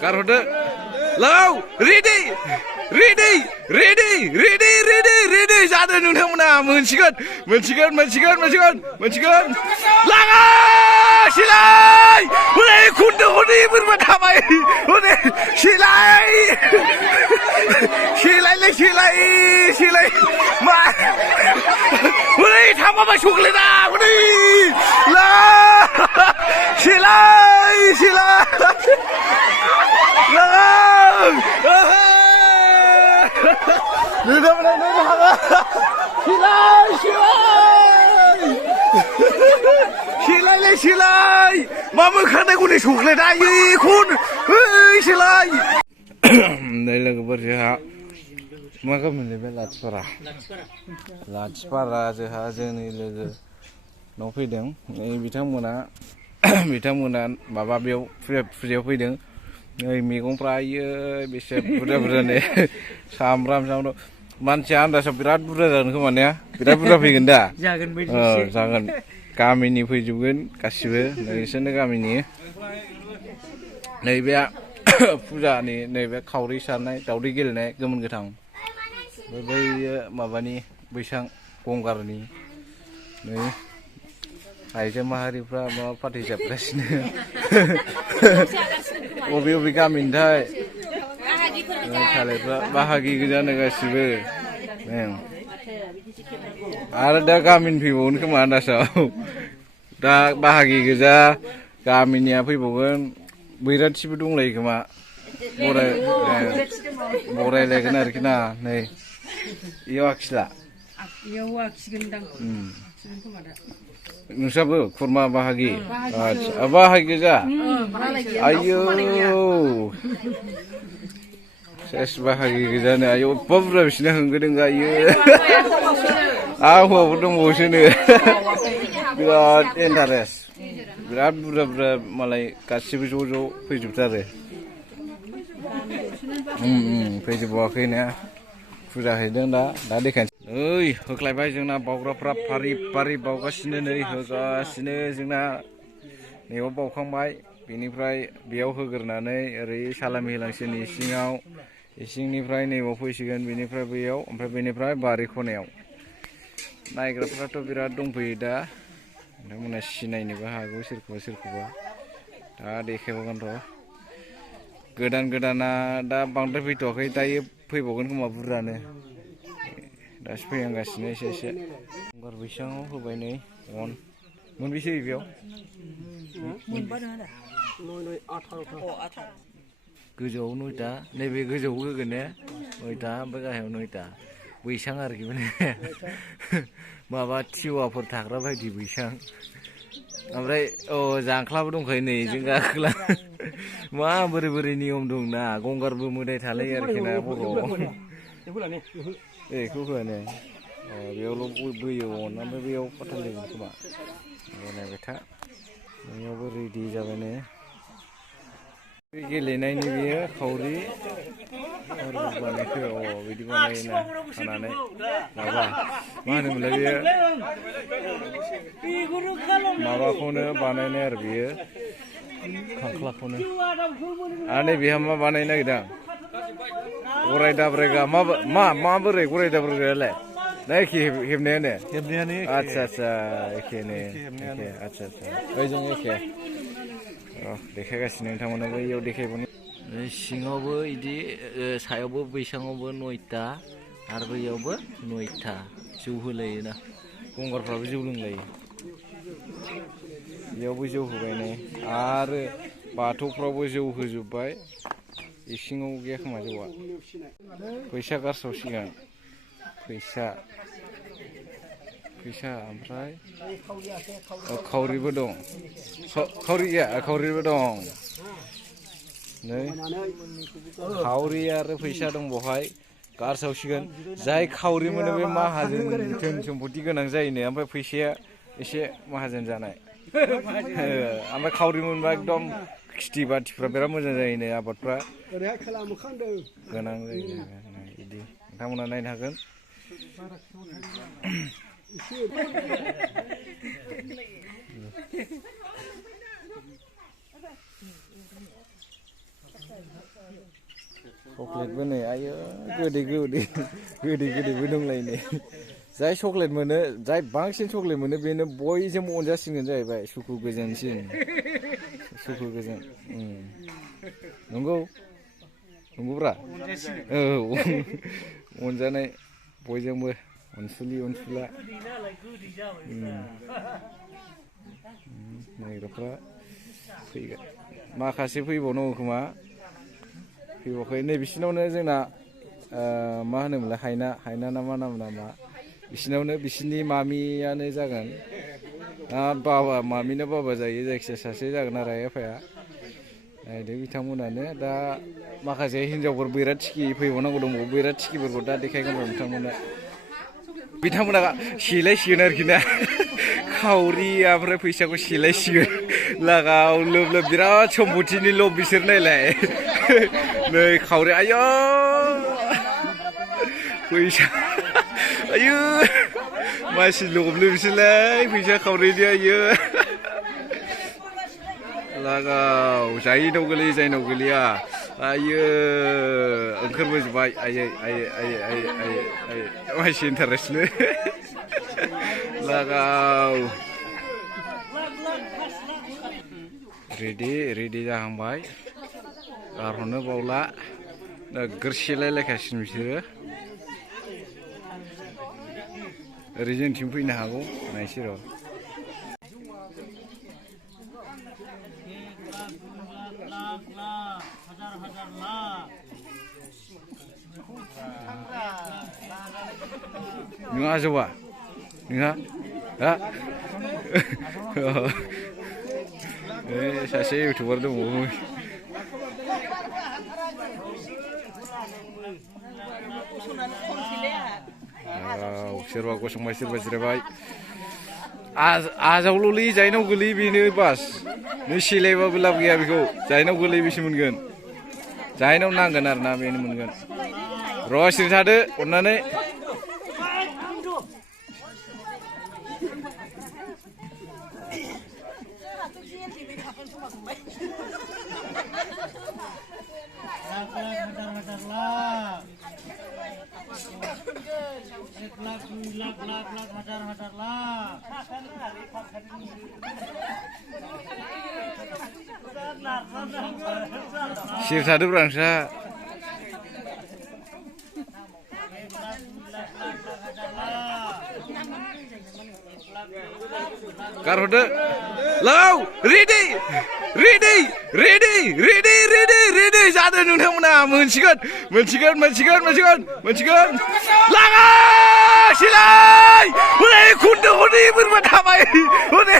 Karode, lau, ready, Jatuh nuna muna, mencikan, langa, silai, mulai kundu berbatamai, silai, mulai thapa masuk leda, lah, silai. Silai, mama khana kuni sukle dai kun, silai. Đây là cái bữa mà có mình về Lachpara जोंहा जोंनि लोगो न' फैदों बिथांमोना माबा बेयाव फुजायाव फैदों नै मैगंफ्रा बेसे बुरजा ने सामब्राम मानसिया आन्दासाव बिराद बुरजा जागोन खोमा ने बिराद बुरजा फैगोन दा जागोन गामिनि फैजोबगोन गासिबो नोंसोरनो गामिनि नैबे फुजानि नैबे खावरि सारनाय दावदै गेलेनाय गोमोन गोथां बै माबानि बैसां गंगारनि नै आइजो माहारिफ्रा मा पार्टि जाबगासिनो बबे गामिनिथाय खालायफ्रा बाहागि गोजानो गासिबो आरो दा गामिनि फैबावगोन खोमा आन्दासाव दा बाहागि गोजा गामिनिया फैबावगोन बैराथिबो दंलायो खोमा बरायलायगोन आरोखि ना नै इयाव आखिला नोंस्राबो खुरमा बाहागि बाहागि गोजा आयौ सेस बाहागि गोजानो आयौ अबेबा बुरजा बिसिना होंगो दोंगो आयौ आं हौवाफोर दंबावोसोनो बिराद इन्टारेस्ट बिराद बुरजा मालाय गासिबो ज' फैजोबथारो फैजोबाखैना फुजा हैदों दा देखायनोसै ओइ होख्लायबाय जोंना बावग्राफ्रा फारि बावगासिनो नै होगासिनो जोंना नैयाव बावखांबाय बेनिफ्राय बेयाव होग्रोनानै ओरै सालामि होलांसिगोन इसिंनिफ्राय नैबाव फैसिगोन बेनिफ्राय बैयाव ओमफ्राय बेनिफ्राय बारि खनायाव नायग्राफ्राथ' बिराद दंफैयो दा नोंथांमोना सिनायनोबो हागौ सोरखौबा दा देखायबावगोन र' गोदाना दा बांद्राय फैथ'वाखै दायो फैबावगोन खोमा बुरजानो दासो फैहांगासिनो एसे गंगार बैसाङाव होबाय नै अन मोनबेसे बेयाव गोजौआव 9टा नैबे गोजौआव होगोन ने 9टा ओमफ्राय गाहायाव 9टा बैसां आरोखि माने माबा थिवाफोर थाग्रा बायदि बैसां ओमफ्राय जांख्लाबो दंखायो नै जों गाखोला मा बोरै नियम दंना गंगारबो मोदाय थालायो आरोखि ना बर'आव बेखौ होआ ने बेयावल' बोयो अन ओमफ्राय बेयाव फाथालैगोन खोमा नायबाय था नैयावबो रेडि जाबाय ने गेलेनायनि बेयो खावरि बानायखो बिदि बानायोना खानानै माबा मा होनोमोनलाय बेयो माबाखौनो बानायनाय आरो बेयो खांख्लाखौनो आरो नैबेहा मा बानायनो नागिरदों गराय दाब्रायगा माबोरै गराय दाब्रायगायालाय ना एखे हेबनायानो आच्छा एखे आच्छा ओइजों एखे देखायगासिनो नोंथांमोनाबो इयाव देखायबावनो सिङावबो इदि सायावबो बैसाङावबो 9टा आरो बैयावबो 9टा जौ होलायोना गंगारफ्राबो जौ लोंलायो बेयावबो जौ होबाय नै आरो बाथौफ्रावबो जौ होजोब्बाय इसिङाव गैया खोमा जौआ फैसा गारसावसिगोन फैसा ओमफ्राय खावरिबो दं खावरिबो दं नै खावरि आरो फैसा दं बेवहाय गारसावसिगोन जाय खावरि मोनो बे माहाजोन धोन सम्पति गोनां जायोनो ओमफ्राय फैसाया एसे माहाजोन जानाय ओमफ्राय खावरि मोनबा एकदम खिथि बाथिफ्रा बिराद मोजां जायोनो आबादफ्रा गोनां जायो बिदि नोंथांमोना नायनो हागोन चक्लेटबो नै आयो गोदै गोदैबो दंलायनो जाय चक्लेट मोनो जाय बांसिन चक्लेट मोनो बेनो बयजोंबो अनजासिनगोन जाहैबाय सुखु गोजोनसिन सुखु गोजोन नंगौब्रा औ अनजानाय बयजोंबो अनसुलि अनसुला नायग्राफ्रा फैगोन माखासे फैबावनांगौ खोमा फैबावाखै नै बिसिनावनो जोंना मा होनोमोनलाय हायना ना मा नाम नामा बिसिनावनो बिसिनि मामियानो जागोन बाबा मामिना बाबा जायो जायखिजाया सासे जागोन आरो आइ आफाया नायदो बिथांमोनानो दा माखासे हिनजावफोर बैराथिखि फैबावनांगौ दंबावो बैराथिखिफोरखौ दा देखायगोन र' बिथांमोना सेलायसिगोन आरोखि ना खावरि ओमफ्राय फैसाखौ सेलायसिगोन लागाव लोब लोब बिराद सम्पतिनि लब बिसोर नायलाय नै खावरि आयौ फैसा आयौ मासि लबनो बिसोरलाय फैसा खावरिनि आयौ लागाव जायनाव गोलैयो जायनाव गोलैया आयो ओंखारबोजोब्बाय आयै मानसि इन्टारेस्टनो लागाव रेडि जाहांबाय गारहरनो बावला नोगोर सेलायलायखासिगोन बिसोरो ओरै जोंथिं फैनो हागौ नायसै र' नोंहा आजौआ नोंहा हा सासे इउटुबार दंबावो सोरबा गसंबाय सोरबा जिरायबाय आजावल'लै जायनाव गोलैयो बेनो बास नों सेलायबाबो लाब गैया बेखौ जायनाव गोलैयो बेसो मोनगोन जायनाव नांगोन आरोना बेनो मोनगोन र' सिरि थादो अननानै सिरि थादोब्रा नोंस्रा गारहरदो लाव रेडि जादो नोंथांमोना मोनसिगोन लागा सिलाय हनै खुन्दो हनै बोरमा थाबाय हनै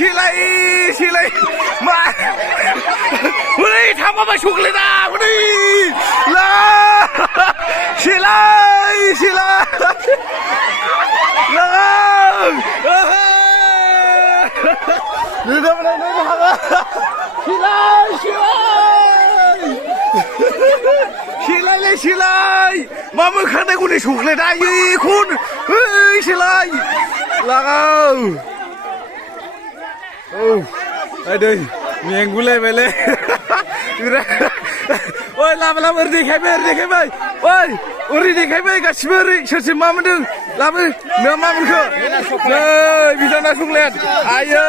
सिलाय मा हनै थांबाय चक्लेटआ हनै ला सिलाय सिलाय मा मोखांनायखौ नै चक्लेटआ खुन सिलाय लागाव औ दै मेंगुलायबायलै ओइ लाबो ओरै देखायबाय ओरै देखायबाय गासिबो ओरै सोर मा मोनदों लाबो नों मा मोनखो नै बिदाना चक्लेट आयो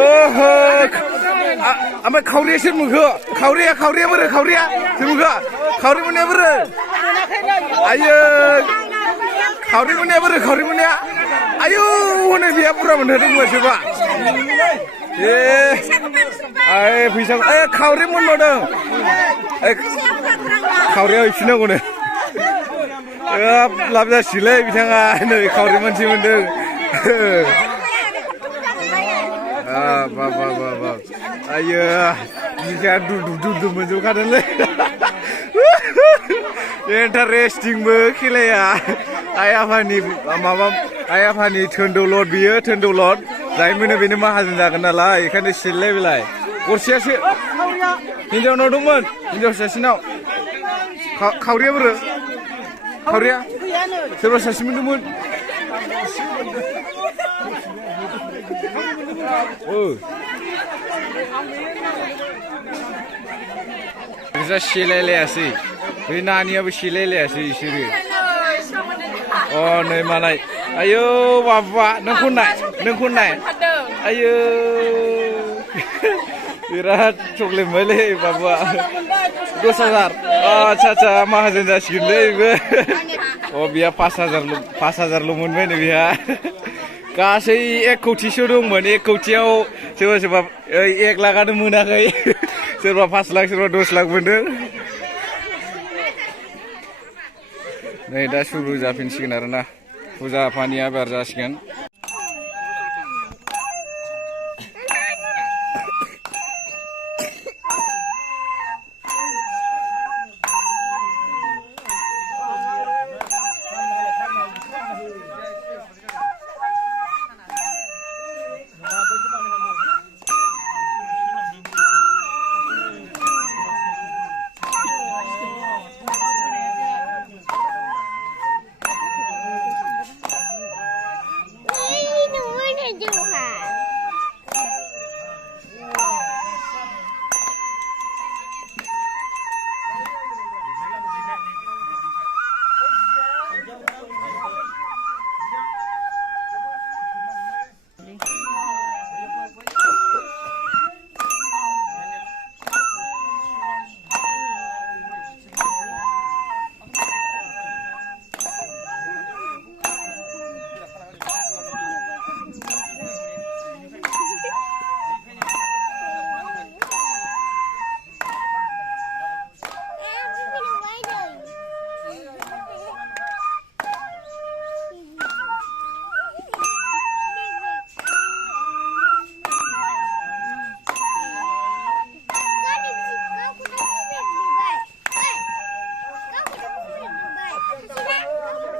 ओहो ओमफ्राय खावरिया सोर मोनखो खावरिया बोरो खावरिया सोर मोनखो खावरि मोननाया बोरो आयो खावरि मोननाया आयौ हनै बेहा बुरजा मोनहोदोंमोन सोरबा फैसाखौ खावरि मोनबावदों खावरिया हैफिननांगौनो लाब जासिगोनलै बिथाङा नै खावरि मानसि मोनदों आयो बिखाया दुब मोनजोबखादोंलै इन्टारेस्टिंबो खेलाया आइ आफानि थोन्दौलद बियो थोन्दौलद जाय मोनो बेनो माहाजोन जागोन नालाय बेखायनो सिलायलायबाय गरसेयासो हिनजावनाव दंमोन हिनजाव सासेनाव खावरिया बोरो खावरिया सोरबा सासे मोनदोंमोन Bisa silai sih. Ini nanya apa silai sih sini. Oh, nih mana? Ayo, bapak, nengkunai. Ayo. Birat coklat mele bapak. 2000. Oh, caca mahajan jasin deh. Oh, biar 5000 lu mun mana biar. Kasih 1 koci suruh mun 1 kociau sebab 1 lakh ada muna kai. Sebab 5 lakh sebab 2 lakh bener. Nih dah suruh japin sih karena puja pania berjaskan.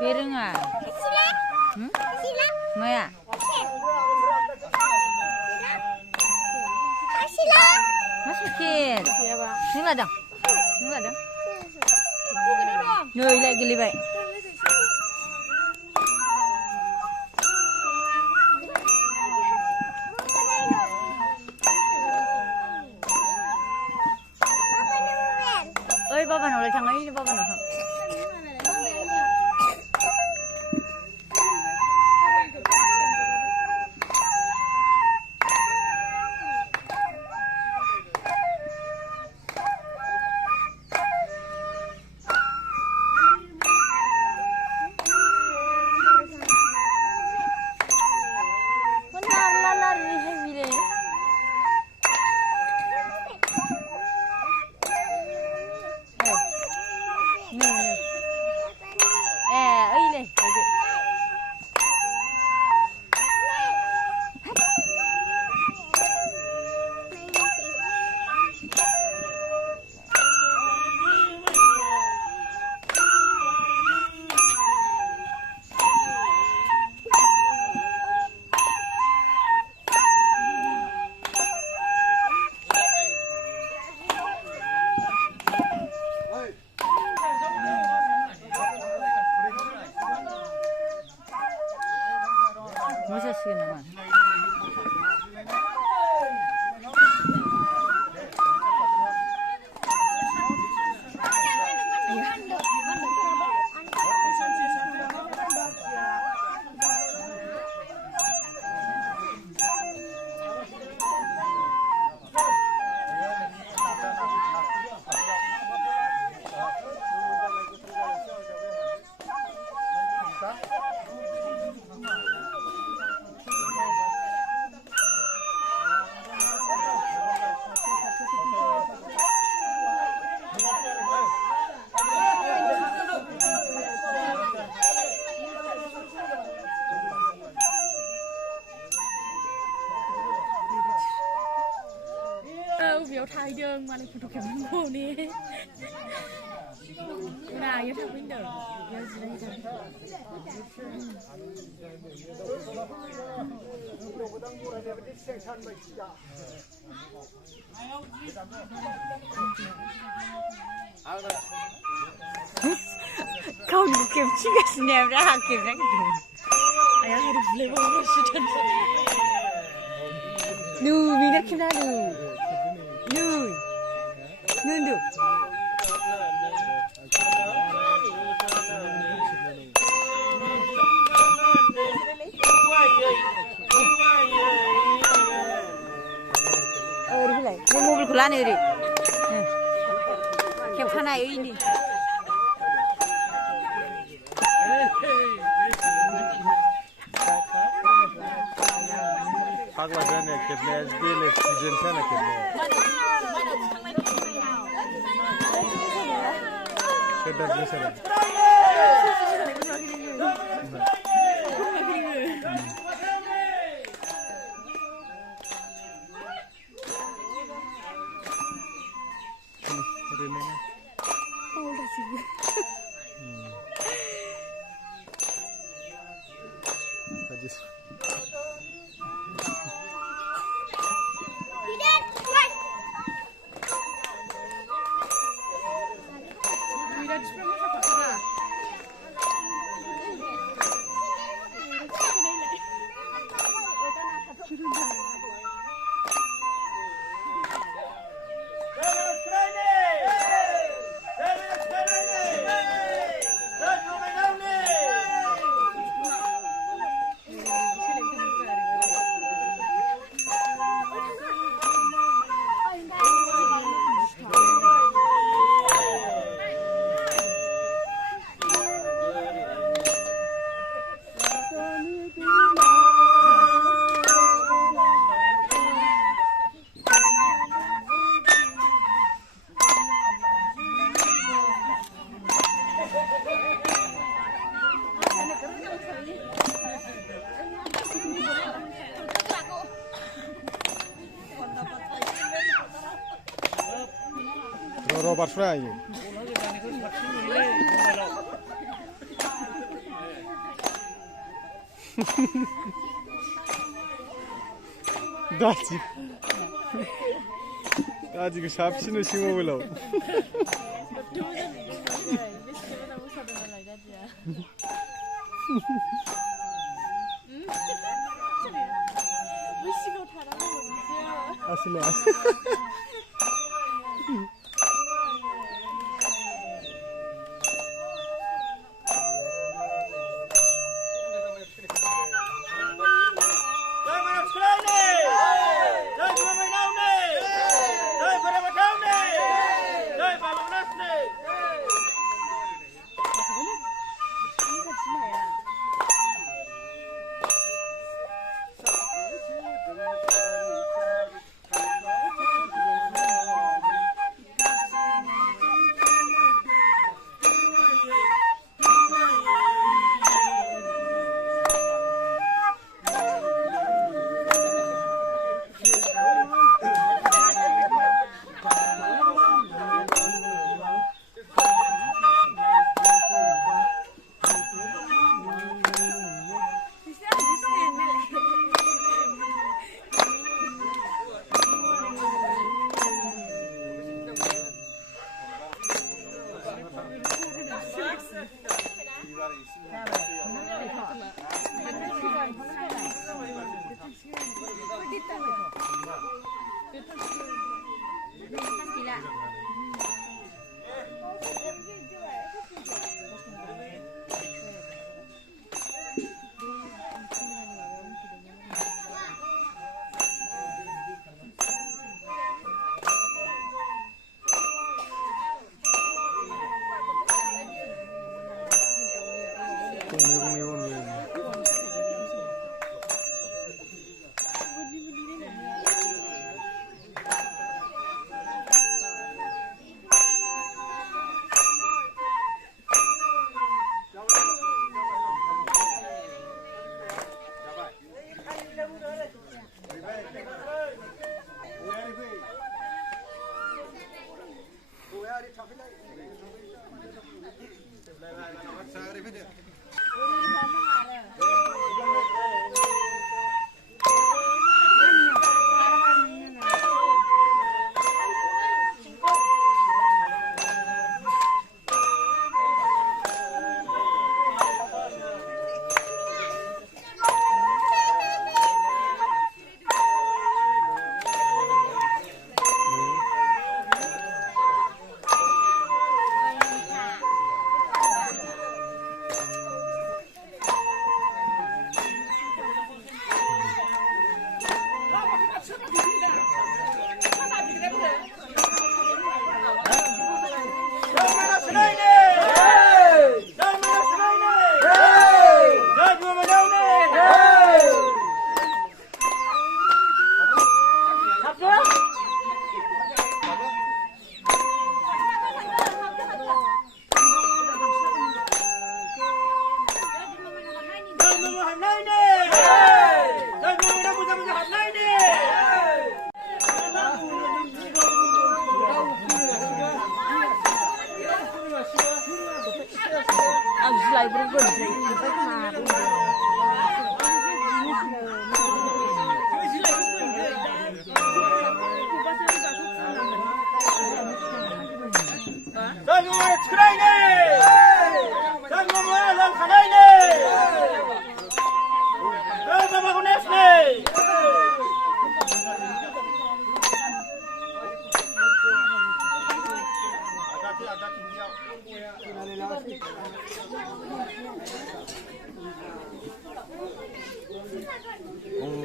Piring ah? Maya? Masukkan. Ni lah dah. Noi lagi lebih. Oi, bapa nak lagi tangan ini bapa nak. Masa sih nama. Biểu thay dương mà phụ thuộc vào mồ đi nào yêu thằng Vinh được yêu gì đây không kiểm tra cái nèm ra kiểm tra cái 나야 하루 블랙으로 시켰어. 누 미나 키나 누 누 어리 그래 내 목을 골라내 우리 응 하나 여인이 Agla sana kidney, dil oxygen sana kidney. Şurada bir sana. Hadi. Widać, że muszę pokazać. Robert Fry. Daci. Daci 그 샵신을 심어보려고. আসলে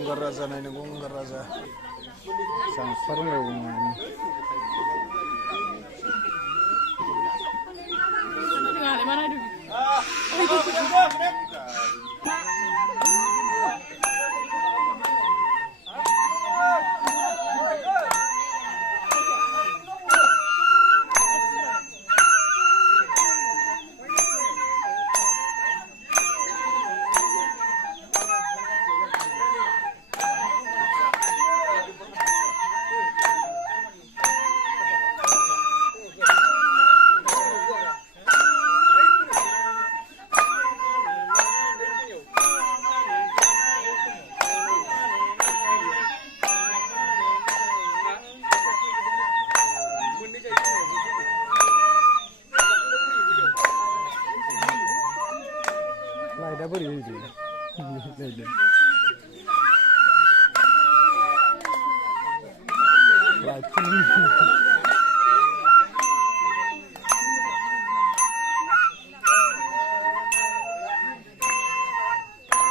गंगार राजा नायनो गंगार राजा जांखारनायाव Nggak, mana itu? लाइटआ बोरै होयो नायदो लाइटखौनो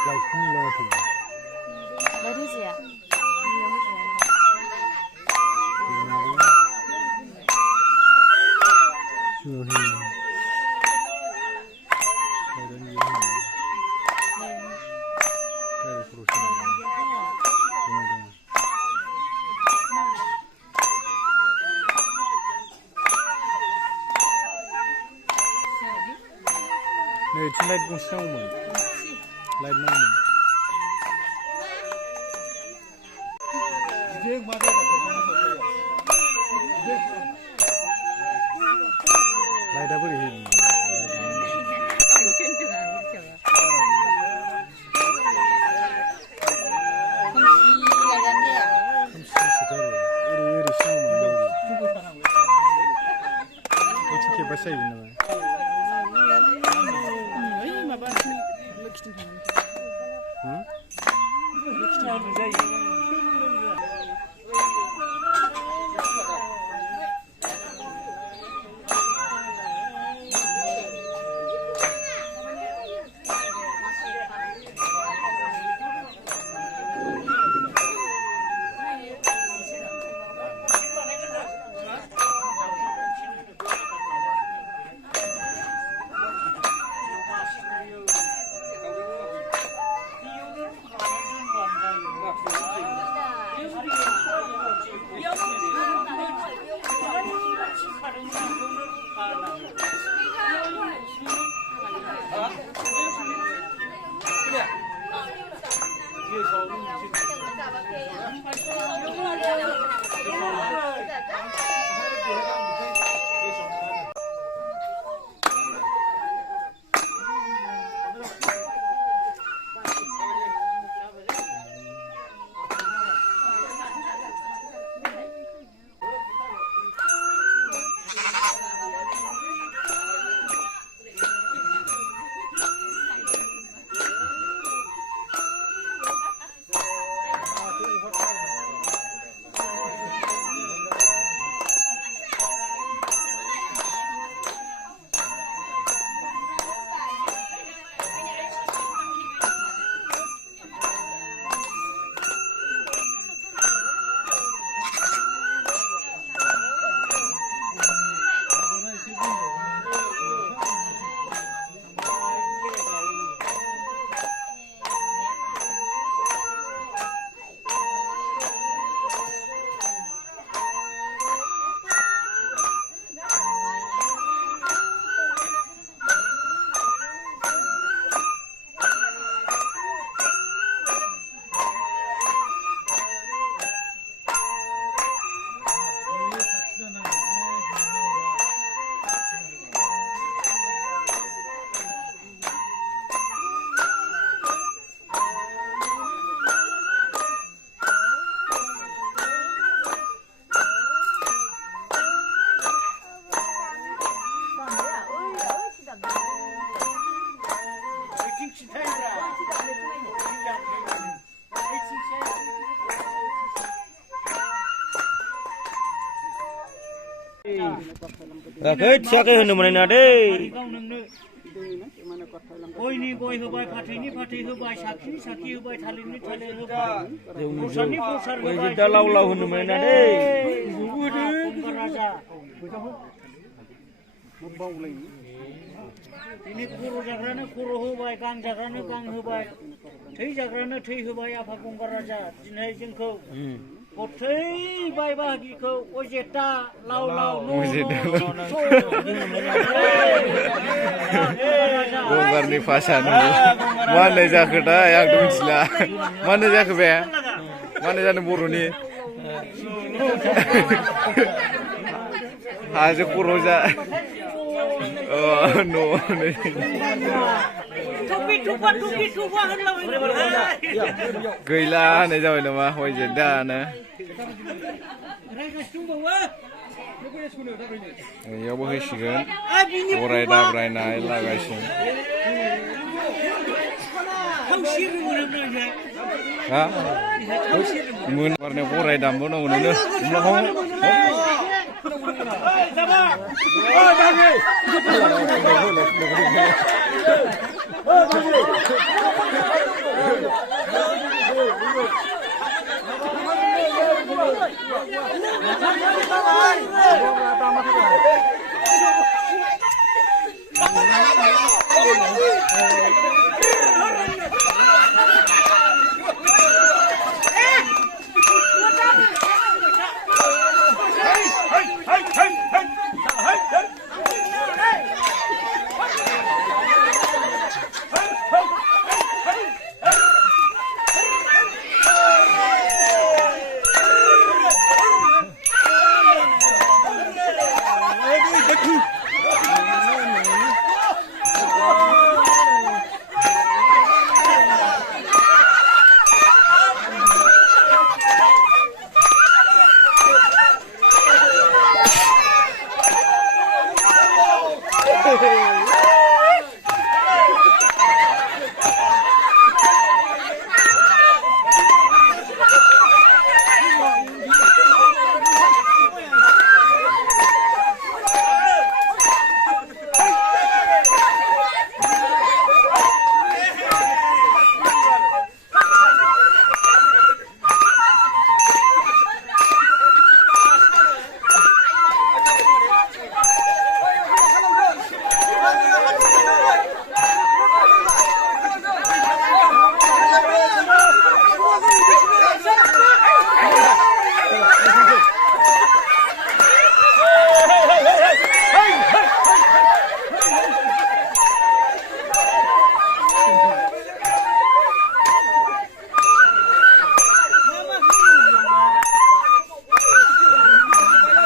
लाइटखौनो लागाखै Baru sih ya. Này trên đây cũng sâu mà lại nông mình lại đã có gì hình bahasa ini Rakit siya kayo naman na deh. गय होबाय फाथैनि फाथै होबाय साखिनि साखि होबाय थालिरनि थालिर होबाय प्रसादनि प्रसाद होबाय दा लाव लाव होनो मोना दै गंगार राजा दिनै खर' जाग्रानो खर' होबाय गां जाग्रानो गां होबाय थै जाग्रानो थै होबाय आफा गंगार राजा दिनै जोंखौ गथै बाय बाहागिखौ अजेता लाव लाव गंगारनि भाषानि मा होननाय जाखो दा आंथ' मिथिला मा होननाय जाखो बे मा होननाय जादों बर'नि हाजो खर' जा गैला होननाय जाबाय नामा हयजे दानो बेयावबो होसिगोन गराय दाब्रायनाय लागायसिगोन हा मोनाबारनायाव गराय दामबावनांगौ नोङो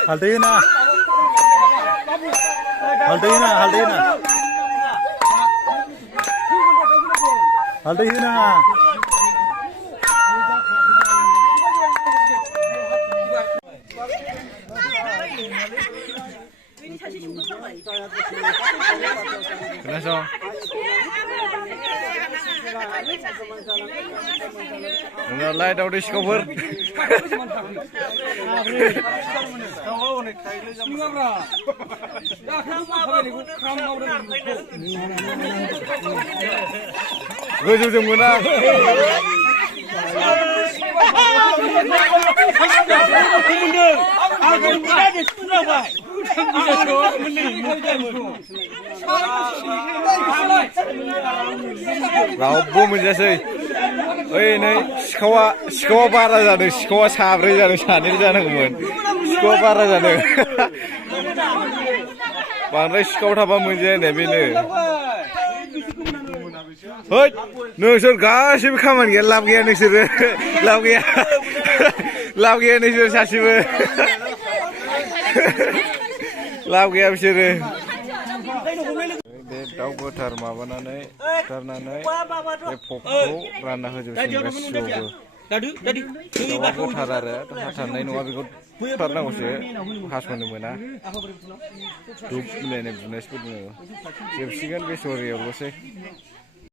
हालदै होना हालदै होना हालदै होना हालदै होनाङा खोनासं नोंनालाय दावदै सिखावफोर गोजौजों मोना रावबो मोनजासै ओइ नै सिखावा बारा जादों सिखावा साब्रै जादों सानै जानांगौमोन सिखावा बारा जादों बांद्राय सिखाव थाबा मोनजाया होननाय बेनो हैद नोंसोर गासिबो खामानि गैया लाब गैया नोंसोरो लाब गैया नोंसोर सासेबो लाब गैया बिसोरो बे दाउ गोथार माबानानै बुथारनानै बे फकखौ रानना होजोबसिगोन गासिबो दाउआ गोथार आरो हाथारनाय नङा बेखौ बुथारनांगौसो हास'नो मोना धुप मिलायनाय बुनायसो दङ जोबसिगोन बे सरियावल'सै